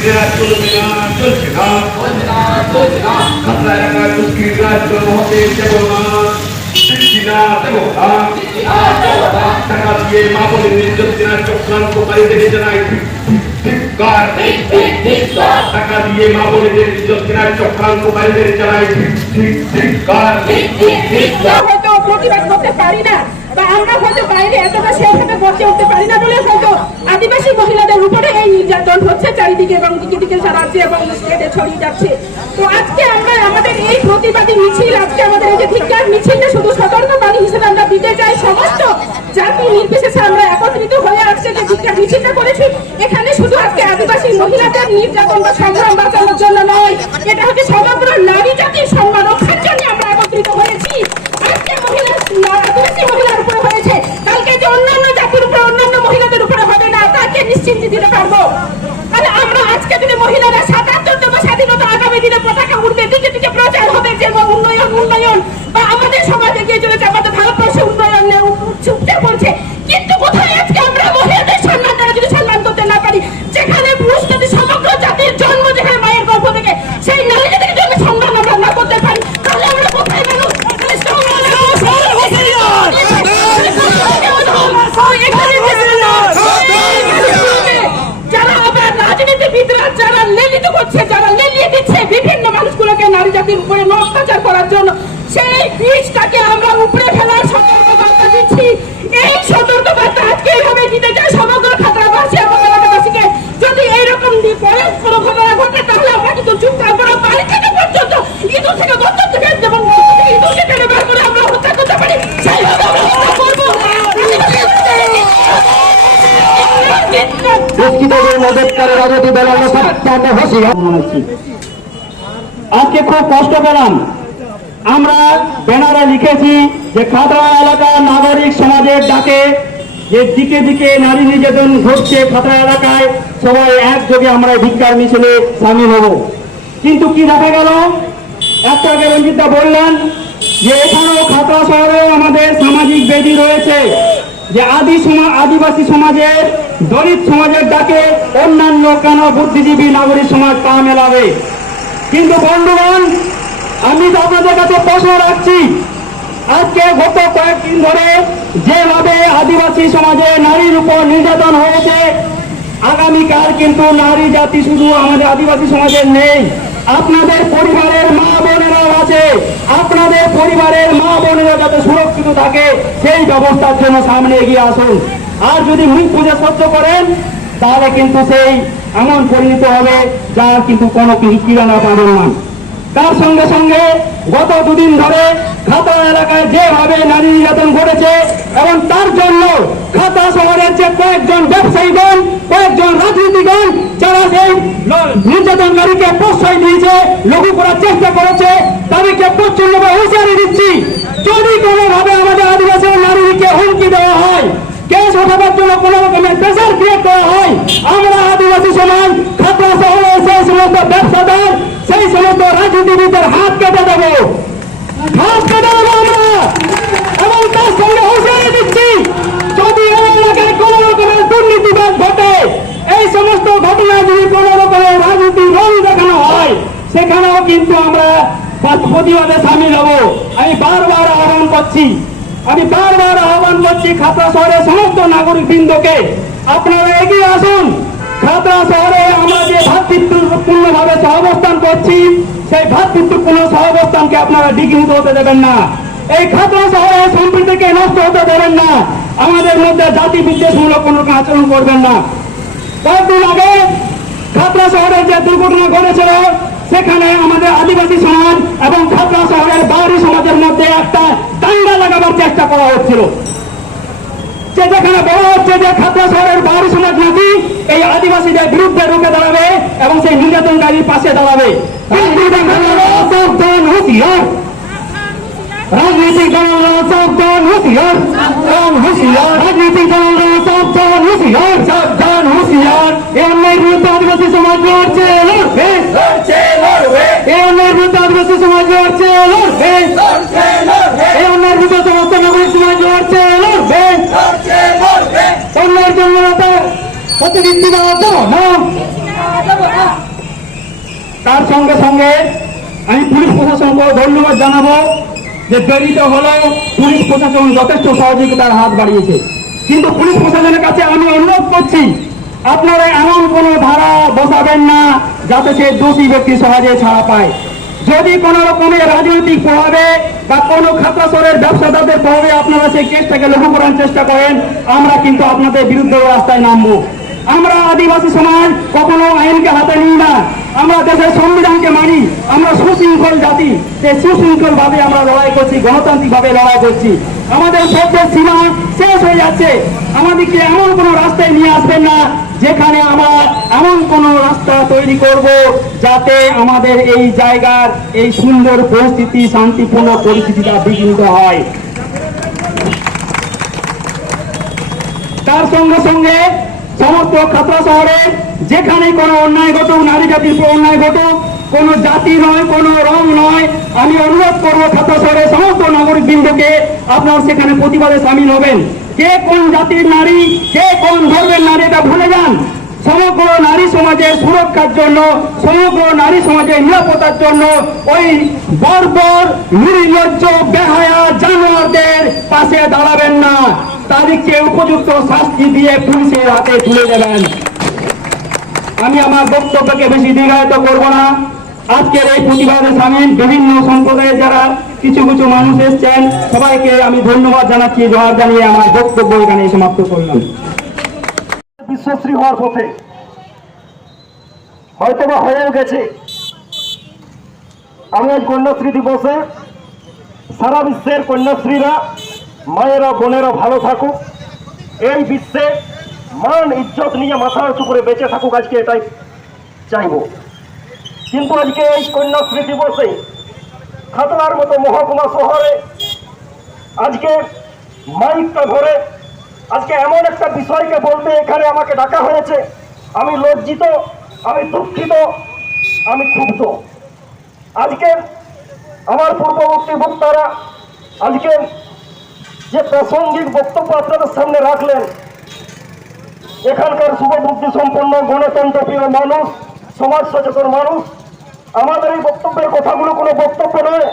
দুষ্কৃতীরা চলবে না, চলছে না, খাতড়া এলাকায় দুষ্কৃতীরা হতে দেব না, দিচ্ছি না, দেব না। টাকা দিয়ে মা বলে নির্যাতনা চক্রান্তকারীদের জানাই ধিক্কার। টাকা দিয়ে মা বলে নির্যাতনা চক্রান্তকারীদের জানাই ধিক্কার। হয়তো প্রতিবাদ করতে পারি না বা আমরা হয়তো বাইরে এতটা সেভাবে গড়ে উঠতে পারি না বলে হয়তো আদিবাসী মহিলাদের উপরে এই নির্যাতন হচ্ছে চারিদিকে এবং দিকে দিকে রাজ্যে এবং স্টেটে ছড়িয়ে যাচ্ছে। তো আজকে আমরা আমাদের এই প্রতিবাদী মিছিল, আজকে আমাদের এই যে ধিক্কার মিছিলটা শুধু সতর্কবাণী হিসেবে আমরা দিতে চাই। সমস্ত জাতি নির্বিশেষে আমরা একত্রিত হয়ে আসছে যে ধিক্কার মিছিলটা করেছি। এখানে শুধু আজকে আদিবাসী মহিলাদের নির্যাতন বা সংগ্রাম বাঁচানোর জন্য নয়, এটা হচ্ছে সমগ্র নারী জাতির সম্মান রক্ষার জন্য আমরা একত্রিত হয়েছি। আজকে আদিবাসী মহিলার উপরে হয়েছে, কালকে যে অন্যান্য জাতির উপরে অন্যান্য মহিলাদের উপরে হবে না, তাকে নিশ্চিন্তি দিতে পারবো। আর আমরা আজকে দিনে মহিলারা ৭৭তম স্বাধীনতা আগামী দিনে পতাকা উঠবে, দিকে দিকে প্রচার হবে যে উন্নয়ন উন্নয়ন বা আমাদের সমাজ এগিয়ে চলেছে, আমাদের ভারতবর্ষে উন্নয়ন ছুটতে বলছে। কিন্তু কোথায় আজকে আমরা মহিলাদের সম্মান দ্বারা যদি সম্মান করতে না পারি, যেখানে পুরুষ জাতি সমগ্র জাতির জন্ম যেখানে মায়ের গর্ভ থেকে, সেই নারী জাতিকে যদি সম্মান আমরা না করতে পারি, তাহলে আমরা কোথায় মানুষ? যারা আবার রাজনীতিবিদরা যারা লেলিত করছে, যারা লেলিয়ে দিচ্ছে বিভিন্ন মানুষগুলোকে নারী জাতির উপরে অত্যাচার করার জন্য, সেই বীজটাকে আমরা উপরে ফেলার সতর্কবার্তা দিচ্ছি। এই সতর্কবার্তা আজকে এইভাবে দিতে চাই সমগ্র খাতড়াবাসী এবং এলাকাবাসীকে। যদি এইরকম পরে কোনো ঘটনা ঘটে তাহলে আমরা কিন্তু চুপ থাকবো না। বাড়ি থেকে পর্যন্ত ইঁদুর থেকে গর্ত থেকে যেমন ইঁদুরকে টেনে বের করে আমরা হত্যা করতে পারি, সেইভাবে আমরা হত্যা করবো। আজকে খুব কষ্ট পেলাম। আমরা ব্যানারে লিখেছি যে খাতড়া এলাকার নাগরিক সমাজের ডাকে যে দিকে দিকে নারী নির্যাতন ঘটছে খাতড়া এলাকায়, সবাই একযোগে আমরা ধিক্কার মিছিলে সামিল হব। কিন্তু কি দেখা গেল, একটা আগে রঞ্জিতদা বললেন যে এখানেও খাতড়া শহরেও আমাদের সামাজিক বেদি রয়েছে, যে আদিবাসী সমাজের দলিত সমাজের ডাকে অন্যান্য কেন বুদ্ধিজীবী নাগরিক সমাজ পা মেলাবে। কিন্তু বন্ধুগণ, আমি তো আপনাদের কাছে প্রশ্ন রাখছি, আজকে গত কয়েকদিন ধরে যেভাবে আদিবাসী সমাজে নারীর উপর নির্যাতন হয়েছে, আগামীকাল কিন্তু নারী জাতি শুধু আমাদের আদিবাসী সমাজের নেই, আপনাদের পরিবারের মা বোনেরাও আছে। আপনাদের পরিবারের মা বোনেরা যাতে সুরক্ষিত থাকে সেই ব্যবস্থার জন্য সামনে এগিয়ে আসুন। আর যদি মুখ বুঝে সহ্য করেন তাহলে কিন্তু সেই এমন পরিণত হবে যার কিন্তু কোনো কিরানা পাবেন না। তার সঙ্গে সঙ্গে গত দুদিন ধরে খাতড়া এলাকায় যেভাবে নারী নির্যাতন ঘটেছে এবং তার জন্য খাতড়া শহরের যে কয়েকজন ব্যবসায়ীগণ, কয়েকজন রাজনীতিগণ যারা সেই নির্যাতনকারীকে প্রশ্রয় দিয়েছে, লঘু করার চেষ্টা করেছে, তাদেরকে প্রচন্ডভাবে হুঁশিয়ারি দিচ্ছি, যদি কোনোভাবে আমাদের আদিবাসী নারীকে হুমকি দেওয়া হয়, কেস ওঠাবার জন্য কোন রকমের প্রেসার ক্রিয়েট করা হয়, আমরা আদিবাসী সমাজ খাতড়া শহরের সেই সমস্ত ব্যবসাদার, সেই সমস্ত রাজনীতিবিদদের হাত কেটে দেবো, হাত কেটে দেবো আমরা। এবং তার সঙ্গে হুঁশিয়ারি দিচ্ছি, যদি এই এলাকায় কোন রকমের দুর্নীতিবাদ ঘটে, এই সমস্ত ঘটনা যদি কোন রকমের রাজনীতি রং দেখানো হয়, সেখানেও কিন্তু আমরা প্রতিবাদে সামিল হব। আমি বারবার আহ্বান করছি খাতড়া শহরের সমস্ত নাগরিক বৃন্দকে, আপনারা এগিয়ে আসুন। খাতড়া শহরে আমরা যে ভ্রাতৃত্বপূর্ণ ভাবে সহাবস্থান করছি, সেই ভ্রাতৃত্বপূর্ণ সহাবস্থানকে আপনারা বিঘ্নিত হতে দেবেন না। এই খাতড়া শহরের সম্প্রীতিকে নষ্ট হতে দেবেন না। আমাদের মধ্যে জাতি বিদ্বেষমূলক কোনো আচরণ করবেন না। কয়েকদিন আগে খাতড়া শহরের যে দুর্ঘটনা ঘটেছিল, সেখানে আমাদের আদিবাসী সমাজ এবং খাতড়া শহরের বাউরি সমাজের মধ্যে একটা দাঙ্গা লাগাবার চেষ্টা করা হচ্ছিল, যেখানে বলা হচ্ছে যে খাতড়া শহরের বাউরি সমাজ নাকি এই আদিবাসীদের বিরুদ্ধে রুখে দাঁড়াবে এবং সেই নির্যাতনকারীর পাশে দাঁড়াবে। রাজনীতিক দলরা সাবধান হুঁশিয়ার, রাজনীতিক দলরা সাবধান হুঁশিয়ার, সাবধান হুঁশিয়ার। এই অন্যায়ের বিরুদ্ধে আদিবাসী সমাজ লড়ছে, লড়বে, এই অন্যায়ের বিরুদ্ধে আদিবাসী সমাজ লড়ছে, লড়বে, এই অন্যায়ের বিরুদ্ধে সমস্ত নাগরিক সমাজ লড়ছে, লড়বে। অন্যায়ের জন্য প্রতিনিধি দেওয়া না, তার সঙ্গে সঙ্গে আমি পুলিশ প্রশাসনকে ধন্যবাদ জানাবো যে দেরিতে হলেও পুলিশ প্রশাসন যথেষ্ট সহযোগিতার হাত বাড়িয়েছে। কিন্তু পুলিশ প্রশাসনের কাছে আমি অনুরোধ করছি, আপনারা এমন কোনো ধারা বসাবেন না যাতে সে দোষী ব্যক্তি সহজে ছাড়া পায়। যদি কোন রকমের রাজনৈতিক প্রভাবে বা কোনো খাতরাসরের ব্যবসাদারদের প্রভাবে আপনারা সেই কেসটাকে লঘু করার চেষ্টা করেন, আমরা কিন্তু আপনাদের বিরুদ্ধে রাস্তায় নামবো। আমরা আদিবাসী সমাজ কখনো আইনকে হাতে নিই না, আমরা দেশের সংবিধানকে মানি। আমরা সুশৃঙ্খল জাতি, সেই সুশৃঙ্খল ভাবে আমরা লড়াই করছি, গণতান্ত্রিক ভাবে লড়াই করছি। আমাদের সত্যের সীমা শেষ হয়ে যাচ্ছে। আমাদেরকে এমন কোনো রাস্তায় নিয়ে আসবেন না যেখানে আমরা এমন কোন রাস্তা তৈরি করব যাতে আমাদের এই জায়গার এই সুন্দর পরিস্থিতি, শান্তিপূর্ণ পরিস্থিতিটা বিঘ্নিত হয়। তার সঙ্গে সঙ্গে সমস্ত খাতড়া শহরে যেখানে কোনো অন্যায় ঘটুক, নারী জাতির উপর অন্যায় ঘটুক, কোনো জাতি নয়, কোনো রং নয়, আমি অনুরোধ করবো খাতড়া শহরের সমস্ত নাগরিক বৃন্দকে আপনারা সেখানে প্রতিবাদে সামিল হবেন। কে কোন জাতির নারী, কে কোন ধর্মের নারী, এটা ভুলে যান। সমগ্র নারী সমাজের সুরক্ষার জন্য, সমগ্র নারী সমাজের নিরাপত্তার জন্য ওই বর্বর, নির্লজ্জ, বেহায়া জানোয়ারদের পাশে দাঁড়াবেন না। তাদেরকে উপযুক্ত শাস্তি দিয়ে পুলিশের হাতে তুলে দেবেন। আমি আমার বক্তব্যকে বেশি দীর্ঘায়িত করব না। আজকের এই প্রতিবাদে সামিল বিভিন্ন সম্প্রদায়ের যারা কিছু কিছু মানুষ এসছেন, সবাইকে আমি ধন্যবাদ জানাচ্ছি। জবাব জানিয়ে আমার বক্তব্য এখানে সমাপ্ত করলাম। বিশ্বশ্রী হওয়ার পথে হয়তোবা হয়েও গেছে। আমি আজ কন্যাশ্রী দিবসে সারা বিশ্বের কন্যাশ্রীরা, মায়েরা, বোনেরা ভালো থাকুক, এই বিশ্বে মান ইজ্জত নিয়ে মাথা উঁচু করে বেঁচে থাকুক, আজকে এটাই চাইব। কিন্তু আজকে এই কন্যাশ্রী দিবসে খাতড়ার মতো মহকুমা শহরে আজকে মাইকটা ধরে আজকে এমন একটা বিষয়কে বলতে এখানে আমাকে ডাকা হয়েছে, আমি লজ্জিত, আমি দুঃখিত, আমি ক্ষুব্ধ। আজকে আমার পূর্ববর্তী বক্তারা আজকে যে প্রাসঙ্গিক বক্তব্য আপনাদের সামনে রাখলেন, এখানকার শুভবুদ্ধি সম্পন্ন গণতন্ত্রপ্রিয় মানুষ, সমাজ সচেতন মানুষ, আমাদের এই বক্তব্যের কথাগুলো কোনো বক্তব্য নয়,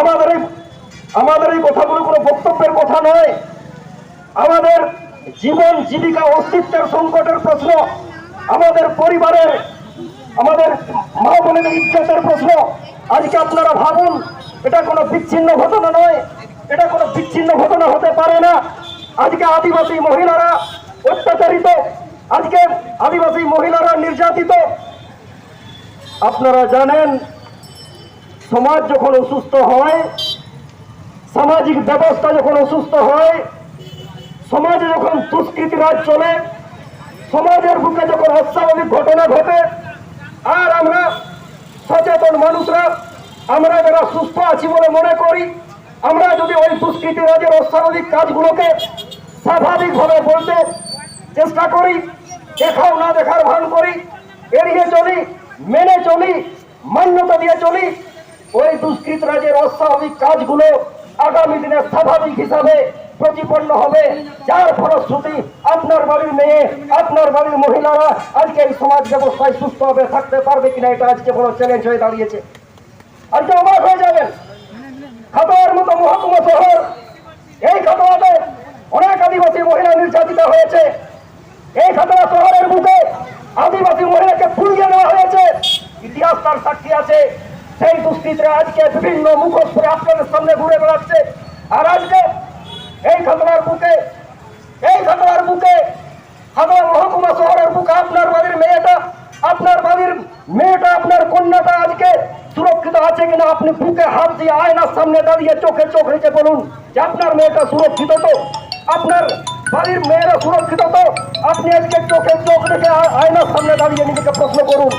আমাদের এই কথাগুলো কোনো বক্তব্যের কথা নয়। আমাদের জীবন জীবিকা অস্তিত্বের সংকটের প্রশ্ন, আমাদের পরিবারের, আমাদের মা বোনের ইজ্জতের প্রশ্ন। আজকে আপনারা ভাবুন, এটা কোনো বিচ্ছিন্ন ঘটনা নয়, এটা কোনো বিচ্ছিন্ন ঘটনা হতে পারে না। আজকে আদিবাসী মহিলারা অত্যাচারিত, আজকে আদিবাসী মহিলারা নির্যাতিত। আপনারা জানেন, সমাজ যখন অসুস্থ হয়, সামাজিক ব্যবস্থা যখন অসুস্থ হয়, সমাজে যখন দুষ্কৃতি রাজ চলে, সমাজের বুকে যখন অস্বাভাবিক ঘটনা ঘটে, আর আমরা সচেতন মানুষরা, আমরা যারা সুস্থ আছি বলে মনে করি, আমরা যদি ওই দুষ্কৃতি রাজের অস্বাভাবিক কাজগুলোকে স্বাভাবিকভাবে বলতে চেষ্টা করি, দেখাও না দেখার ভান করি, এড়িয়ে চলি, মেনে চলি, মান্যতা দিয়ে চলি, ওই দুষ্কৃত রাজের অস্বাভাবিক কাজগুলো আগামী দিনে স্বাভাবিক হিসাবে প্রতিপন্ন হবে, যার ফলশ্রুতি আপনার বাড়ির মেয়ে, আপনার বাড়ির মহিলারা আজকে এই সমাজ ব্যবস্থায় সুস্থভাবে থাকতে পারবে কিনা, এটা আজকে বড় চ্যালেঞ্জ হয়ে দাঁড়িয়েছে। আজকে অবাক হয়ে যাবেন, খাতড়ার মতো মহকুমা শহর, এই খাতড়াতে অনেক আদিবাসী মহিলা নির্যাতিত হয়েছে। এই খাতড়া শহরের বুকে আদিবাসী মহিলাকে পুড়িয়ে দেওয়া হয়েছে, ইতিহাস তার সাক্ষী আছে। সেই দুষ্কৃতীরা আজকে বিভিন্ন মুখোশ পরে আপনাদের সামনে ঘুরে বেড়াচ্ছে। আর আজকে এই খাতড়ার বুকে, এই খাতড়ার বুকে, খাতড়া মহকুমা শহরের বুকে আপনার বাড়ির মেয়েটা, আপনার বাড়ির মেয়েটা, আপনার কন্যাটা আজকে সুরক্ষিত আছে কিনা, আপনি বুকে হাত দিয়ে আয়নার সামনে দাঁড়িয়ে চোখে চোখ রেখে বলুন যে আপনার মেয়েটা সুরক্ষিত তো, আপনার বাড়ির মেয়েরা সুরক্ষিত তো। আপনি আজকে চোখে চোখ রেখে আয়নার সামনে দাঁড়িয়ে নিজেকে প্রশ্ন করুন।